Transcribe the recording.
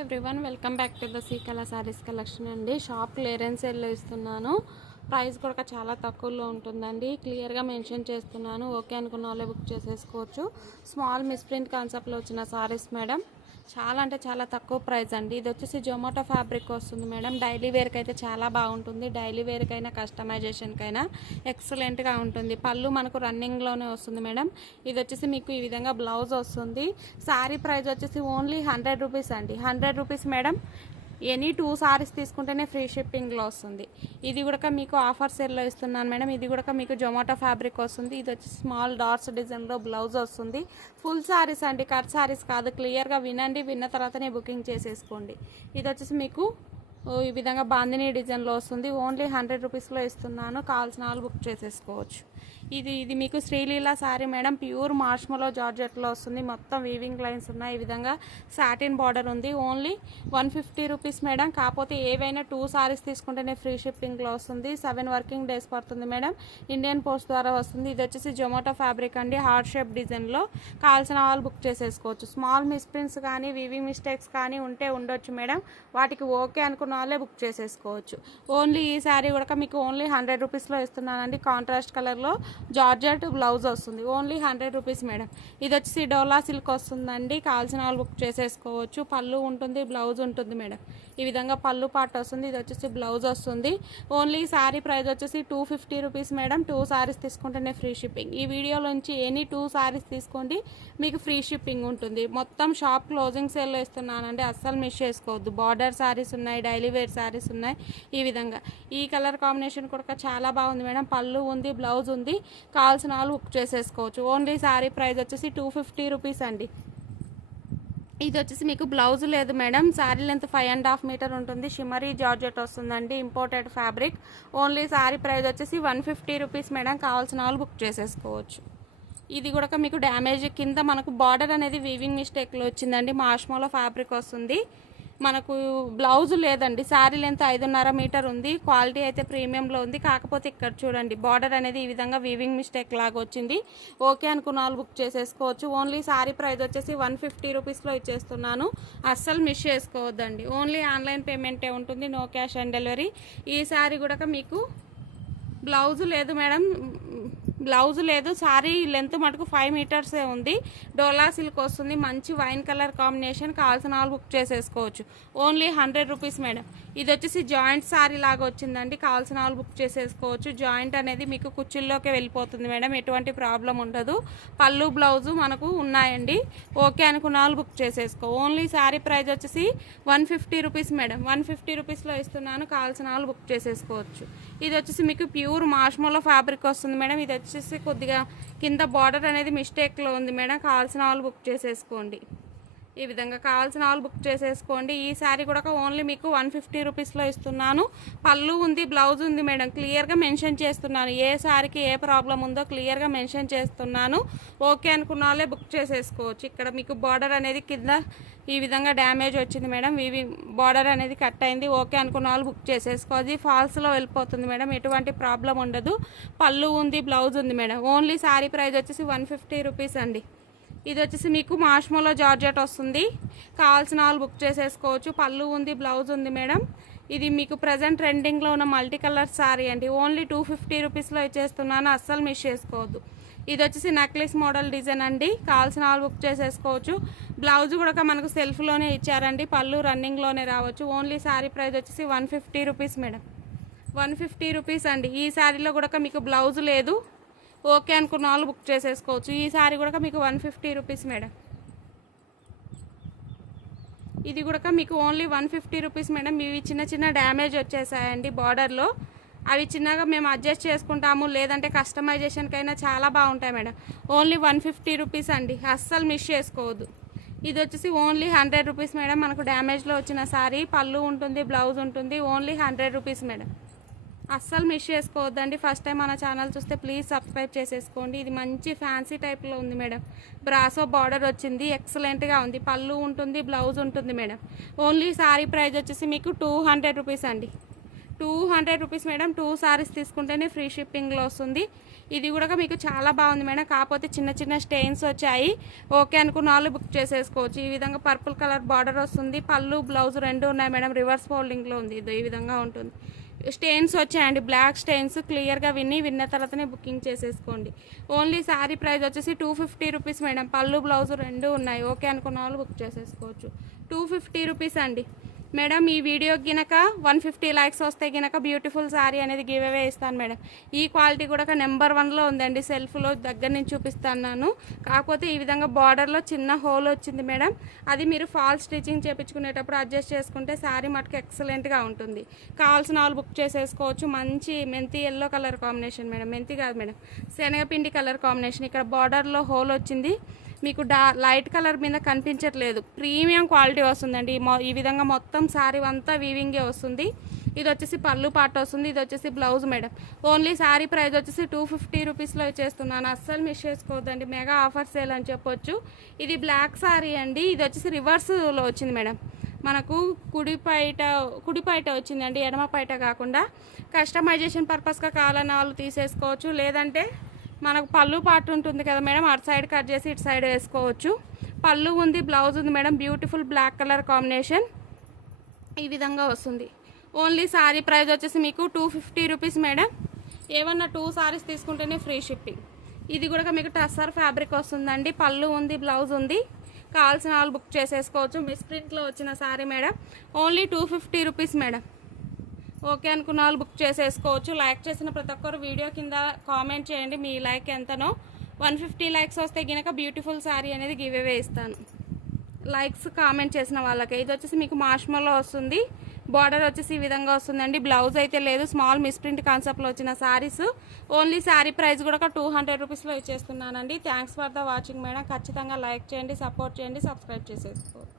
Everyone welcome back to the సీకల saris collection అండి. Shop clearance సేల్లో ఇస్తున్నాను. ప్రైస్ కూడా చాలా తక్కువలో ఉంటుందండి. క్లియర్గా మెన్షన్ చేస్తున్నాను. ఓకే అనుకున్న వాళ్ళే బుక్ చేసేసుకోవచ్చు. స్మాల్ మిస్ప్రింట్ కాన్సెప్ట్లో వచ్చిన సారీస్ మేడం. చాలా అంటే చాలా తక్కువ ప్రైస్ అండి. ఇది వచ్చేసి జొమాటో ఫ్యాబ్రిక్ వస్తుంది మేడం. డైలీ వేర్కి అయితే చాలా బాగుంటుంది. డైలీ వేర్కైనా కస్టమైజేషన్కైనా ఎక్సలెంట్గా ఉంటుంది. పళ్ళు మనకు రన్నింగ్లోనే వస్తుంది మేడం. ఇది వచ్చేసి మీకు ఈ విధంగా బ్లౌజ్ వస్తుంది. శారీ ప్రైస్ వచ్చేసి ఓన్లీ 100 రూపీస్ అండి. 100 రూపీస్ మేడం. ఎనీ 2 సారీస్ తీసుకుంటేనే ఫ్రీ షిప్పింగ్లో వస్తుంది. ఇది కూడా మీకు ఆఫర్ సేల్లో ఇస్తున్నాను మేడం. ఇది కూడా మీకు జొమాటో ఫ్యాబ్రిక్ వస్తుంది. ఇది వచ్చి స్మాల్ డాట్స్ డిజైన్లో బ్లౌజ్ వస్తుంది. ఫుల్ సారీస్ అండి, కట్ సారీస్ కాదు. క్లియర్గా వినండి, విన్న తర్వాతనే బుకింగ్ చేసేసుకోండి. ఇది వచ్చేసి మీకు ఈ విధంగా బాందినీ డిజైన్లో వస్తుంది. ఓన్లీ 100 రూపీస్లో ఇస్తున్నాను. కావాల్సిన వాళ్ళు బుక్ చేసేసుకోవచ్చు. ఇది మీకు శ్రీలీల శారీ మేడం. ప్యూర్ మార్ష్మలో జార్జెట్లో వస్తుంది. మొత్తం వీవింగ్ లైన్స్ ఉన్నాయి. ఈ విధంగా సాటిన్ బార్డర్ ఉంది. Only 150 rupees madam. కాకపోతే ఏవైనా 2 సారీస్ తీసుకుంటేనే ఫ్రీ షిప్పింగ్లో వస్తుంది. 7 వర్కింగ్ డేస్ పడుతుంది మేడం. ఇండియన్ పోస్ట్ ద్వారా వస్తుంది. ఇది వచ్చేసి జొమాటో ఫ్యాబ్రిక్ అండి. హార్ట్ షేప్ డిజైన్లో. కావాల్సిన వాళ్ళు బుక్ చేసేసుకోవచ్చు. స్మాల్ మిస్ప్రింట్స్ కానీ వీవింగ్ మిస్టేక్స్ కానీ ఉంటే ఉండొచ్చు మేడం. వాటికి ఓకే అనుకున్న వాళ్ళే బుక్ చేసేసుకోవచ్చు. ఓన్లీ ఈ శారీ కూడా మీకు ఓన్లీ 100 రూపీస్లో ఇస్తున్నానండి. కాంట్రాస్ట్ కలర్లో జార్జెట్ బ్లౌజ్ వస్తుంది. Only 100 rupees madam. ఇది వచ్చేసి డోలా సిల్క్ వస్తుందండి. కావాల్సిన వాళ్ళు బుక్ చేసేసుకోవచ్చు. పళ్ళు ఉంటుంది, బ్లౌజ్ ఉంటుంది మేడం. ఈ విధంగా పళ్ళు పార్ట్ వస్తుంది. ఇది వచ్చేసి బ్లౌజ్ వస్తుంది. ఓన్లీ శారీ ప్రైస్ వచ్చేసి 250 రూపీస్ మేడం. 2 సారీస్ తీసుకుంటేనే ఫ్రీ షిప్పింగ్. ఈ వీడియోలోంచి ఎనీ 2 సారీస్ తీసుకోండి, మీకు ఫ్రీ షిప్పింగ్ ఉంటుంది. మొత్తం షాప్ క్లోజింగ్ సేల్లో ఇస్తున్నానండి. అస్సలు మిస్ చేసుకోవద్దు. బార్డర్ సారీస్ ఉన్నాయి, డైలీ వేర్ సారీస్ ఉన్నాయి. ఈ విధంగా ఈ కలర్ కాంబినేషన్ కూడా చాలా బాగుంది మేడం. పళ్ళు ఉంది, బ్లౌజ్ ఉంది. కావాల్సిన వాళ్ళు బుక్ చేసేసుకోవచ్చు. ఓన్లీ శారీ ప్రైస్ వచ్చేసి 250 రూపీస్ అండి. ఇది వచ్చేసి మీకు బ్లౌజ్ లేదు మేడం. శారీ లెంత్ 5.5 మీటర్ ఉంటుంది. షిమరీ జార్జెట్ వస్తుందండి. Imported fabric. Only sari price వచ్చేసి 150 రూపీస్ మేడం. కావాల్సిన వాళ్ళు బుక్ చేసేసుకోవచ్చు. ఇది కూడా మీకు డ్యామేజ్ కింద మనకు బార్డర్ అనేది వీవింగ్ మిస్టేక్లో వచ్చిందండి. మార్ష్మలో ఫ్యాబ్రిక్ వస్తుంది. మనకు బ్లౌజ్ లేదండి. శారీ లెంత్ 5.5 మీటర్ ఉంది. క్వాలిటీ అయితే ప్రీమియంలో ఉంది. కాకపోతే ఇక్కడ చూడండి, బార్డర్ అనేది ఈ విధంగా వీవింగ్ మిస్టేక్ లాగా వచ్చింది. ఓకే అనుకున్న వాళ్ళు బుక్ చేసేసుకోవచ్చు. ఓన్లీ శారీ ప్రైస్ వచ్చేసి 150 రూపీస్లో ఇచ్చేస్తున్నాను. అస్సలు మిస్ చేసుకోవద్దండి. ఓన్లీ ఆన్లైన్ పేమెంటే ఉంటుంది. No cash on delivery. ఈ శారీ కూడా మీకు బ్లౌజ్ లేదు మేడం. బ్లౌజ్ లేదు. శారీ లెంత్ మటుకు 5 మీటర్సే ఉంది. డోలా సిల్క్ వస్తుంది. మంచి వైన్ కలర్ కాంబినేషన్. కావాల్సిన వాళ్ళు బుక్ చేసేసుకోవచ్చు. Only 100 rupees madam. ఇది వచ్చేసి జాయింట్ శారీ లాగా వచ్చిందండి. కావాల్సిన వాళ్ళు బుక్ చేసేసుకోవచ్చు. జాయింట్ అనేది మీకు కుచ్చుల్లోకి వెళ్ళిపోతుంది మేడం. ఎటువంటి ప్రాబ్లం ఉండదు. పళ్ళు బ్లౌజు మనకు ఉన్నాయండి. ఓకే అనుకున్న వాళ్ళు బుక్ చేసేసుకో. ఓన్లీ శారీ ప్రైస్ వచ్చేసి 150 రూపీస్ మేడం. 150 రూపీస్లో ఇస్తున్నాను. కావాల్సిన వాళ్ళు బుక్ చేసేసుకోవచ్చు. ఇది వచ్చేసి మీకు ప్యూర్ మార్ష్మలో ఫ్యాబ్రిక్ వస్తుంది మేడం. ఇది వచ్చేసి కొద్దిగా కింద బార్డర్ అనేది మిస్టేక్లో ఉంది మేడం. కావాల్సిన వాళ్ళు బుక్ చేసేసుకోండి. ఈ విధంగా కావాల్సిన వాళ్ళు బుక్ చేసేసుకోండి. ఈ శారీ కూడా ఓన్లీ మీకు 150 రూపీస్లో ఇస్తున్నాను. పళ్ళు ఉంది, బ్లౌజ్ ఉంది మేడం. క్లియర్గా మెన్షన్ చేస్తున్నాను. ఏ శారీకి ఏ ప్రాబ్లం ఉందో క్లియర్గా మెన్షన్ చేస్తున్నాను. ఓకే అనుకున్న వాళ్ళే బుక్ చేసేసుకోవచ్చు. ఇక్కడ మీకు బార్డర్ అనేది కింద ఈ విధంగా డ్యామేజ్ వచ్చింది మేడం. ఇవి బార్డర్ అనేది కట్ అయింది. ఓకే అనుకున్న వాళ్ళు బుక్ చేసేసుకోవచ్చు. ఫాల్స్లో వెళ్ళిపోతుంది మేడం. ఎటువంటి ప్రాబ్లం ఉండదు. పళ్ళు ఉంది, బ్లౌజ్ ఉంది మేడం. ఓన్లీ శారీ ప్రైస్ వచ్చేసి 150 రూపీస్ అండి. ఇది వచ్చేసి మీకు మార్ష్మలో జార్జెట్ వస్తుంది. కావాల్సిన వాళ్ళు బుక్ చేసేసుకోవచ్చు. పళ్ళు ఉంది, బ్లౌజ్ ఉంది మేడం. ఇది మీకు ప్రజెంట్ ట్రెండింగ్లో ఉన్న మల్టీ కలర్ శారీ అండి. ఓన్లీ 250 రూపీస్లో ఇచ్చేస్తున్నాను. అస్సలు మిస్ చేసుకోవద్దు. ఇది వచ్చేసి నెక్లెస్ మోడల్ డిజైన్ అండి. కావాల్సిన వాళ్ళు బుక్ చేసేసుకోవచ్చు. బ్లౌజ్ కూడా మనకు సెల్ఫ్లోనే ఇచ్చారండి. పళ్ళు రన్నింగ్లోనే రావచ్చు. ఓన్లీ శారీ ప్రైస్ వచ్చేసి 150 రూపీస్ మేడం. 150 రూపీస్ అండి. ఈ శారీలో కూడా మీకు బ్లౌజ్ లేదు. ఓకే అనుకున్న వాళ్ళు బుక్ చేసేసుకోవచ్చు. ఈ శారీ కూడా మీకు 150 రూపీస్ మేడం. ఇది కూడా మీకు ఓన్లీ 150 రూపీస్ మేడం. ఇవి చిన్న చిన్న డ్యామేజ్ వచ్చేసాయండి బార్డర్లో. అవి చిన్నగా మేము అడ్జస్ట్ చేసుకుంటాము. లేదంటే కస్టమైజేషన్కైనా చాలా బాగుంటాయి మేడం. ఓన్లీ 150 రూపీస్ అండి. అస్సలు మిస్ చేసుకోవద్దు. ఇది వచ్చేసి ఓన్లీ 100 రూపీస్ మేడం. మనకు డ్యామేజ్లో వచ్చిన శారీ. పళ్ళు ఉంటుంది, బ్లౌజ్ ఉంటుంది. Only 100 rupees madam. అస్సలు మిస్ చేసుకోవద్దండి. ఫస్ట్ టైం మన ఛానల్ చూస్తే ప్లీజ్ సబ్స్క్రైబ్ చేసేసుకోండి. ఇది మంచి ఫ్యాన్సీ టైప్లో ఉంది మేడం. బ్రాసో బార్డర్ వచ్చింది. ఎక్సలెంట్గా ఉంది. పళ్ళు ఉంటుంది, బ్లౌజ్ ఉంటుంది మేడం. ఓన్లీ శారీ ప్రైస్ వచ్చేసి మీకు 200 రూపీస్ అండి. 200 రూపీస్ మేడం. 2 సారీస్ తీసుకుంటేనే ఫ్రీ షిప్పింగ్లో వస్తుంది. ఇది కూడా మీకు చాలా బాగుంది మేడం, కాకపోతే చిన్న చిన్న స్టెయిన్స్ వచ్చాయి. ఓకే అనుకున్న వాళ్ళు బుక్ చేసేసుకోవచ్చు. ఈ విధంగా పర్పుల్ కలర్ బార్డర్ వస్తుంది. పళ్ళు బ్లౌజ్ రెండు ఉన్నాయి మేడం, రివర్స్ ఫోల్డింగ్లో ఉంది. ఇది ఈ విధంగా ఉంటుంది. స్టెయిన్స్ వచ్చాయండి, బ్లాక్ స్టెయిన్స్. క్లియర్గా విన్న తర్వాతనే బుకింగ్ చేసేసుకోండి. ఓన్లీ శారీ ప్రైస్ వచ్చేసి 250 రూపీస్ మేడం. పళ్ళు బ్లౌజ్ రెండు ఉన్నాయి. ఓకే అనుకున్న వాళ్ళు బుక్ చేసేసుకోవచ్చు. 250 రూపీస్ అండి మేడం. ఈ వీడియో గినక 150 లైక్స్ వస్తే గినక బ్యూటిఫుల్ శారీ అనేది గివ్ అవే ఇస్తాను మేడం. ఈ క్వాలిటీ కూడా నెంబర్ 1లో ఉందండి. సెల్ఫ్లో దగ్గర నుంచి చూపిస్తాను. కాకపోతే ఈ విధంగా బార్డర్లో చిన్న హోల్ వచ్చింది మేడం. అది మీరు ఫాల్ స్టిచ్చింగ్ చేయించుకునేటప్పుడు అడ్జస్ట్ చేసుకుంటే శారీ మటుకు ఎక్సలెంట్గా ఉంటుంది. కావాల్సిన వాళ్ళు బుక్ చేసేసుకోవచ్చు. మంచి మెంతి ఎల్లో కలర్ కాంబినేషన్ మేడం, మెంతి కాదు మేడం, శనగపిండి కలర్ కాంబినేషన్. ఇక్కడ బార్డర్లో హోల్ వచ్చింది. మీకు లైట్ కలర్ మీద కనిపించట్లేదు. ప్రీమియం క్వాలిటీ వస్తుందండి. ఈ విధంగా మొత్తం శారీ అంతా వీవింగే వస్తుంది. ఇది వచ్చేసి పళ్ళు పాట వస్తుంది. ఇది వచ్చేసి blouse madam. Only sari price వచ్చేసి 250 రూపీస్లో ఇచ్చేస్తున్నాను. అస్సలు మిస్ చేసుకోవద్దండి, మెగా ఆఫర్ సేల్ అని చెప్పొచ్చు. ఇది బ్లాక్ శారీ అండి. ఇది వచ్చేసి రివర్స్లో వచ్చింది మేడం. మనకు కుడిపైట వచ్చిందండి, ఎడమ పైట కాకుండా. కస్టమైజేషన్ పర్పస్గా కావాలన్న వాళ్ళు తీసేసుకోవచ్చు. లేదంటే మనకు పళ్ళు పార్ట్ ఉంటుంది కదా మేడం, అటు సైడ్ కట్ చేసి ఇటు సైడ్ వేసుకోవచ్చు. పళ్ళు ఉంది, బ్లౌజ్ ఉంది madam. Beautiful black colour combination ఈ విధంగా వస్తుంది. ఓన్లీ శారీ ప్రైస్ వచ్చేసి మీకు 250 రూపీస్ మేడం. ఏమన్నా 2 సారీస్ తీసుకుంటేనే ఫ్రీ షిప్పింగ్. ఇది కూడా మీకు టస్సర్ ఫ్యాబ్రిక్ వస్తుందండి. పళ్ళు ఉంది, బ్లౌజ్ ఉంది. కావాల్సిన వాళ్ళు బుక్ చేసేసుకోవచ్చు. మిస్ ప్రింట్లో వచ్చిన sari madam. Only 250 rupees madam. Okay అనుకున్న వాళ్ళు బుక్ చేసేసుకోవచ్చు. లైక్ చేసిన ప్రతి ఒక్కరు వీడియో కింద కామెంట్ చేయండి మీ లైక్ ఎంతనో. 150 లైక్స్ వస్తే గినక బ్యూటిఫుల్ శారీ అనేది గివ్ అవే ఇస్తాను. లైక్స్ కామెంట్ చేసిన వాళ్ళకి. ఇది వచ్చేసి మీకు మార్ష్మలో వస్తుంది. బార్డర్ వచ్చేసి ఈ విధంగా వస్తుందండి. బ్లౌజ్ అయితే లేదు. స్మాల్ మిస్ప్రింట్ కాన్సెప్ట్లో వచ్చిన శారీస్. ఓన్లీ శారీ ప్రైస్ కూడా 200 రూపీస్లో ఇచ్చేస్తున్నానండి. Thanks for the watching madam. ఖచ్చితంగా లైక్ చేయండి, సపోర్ట్ చేయండి, సబ్స్క్రైబ్ చేసేసుకోండి.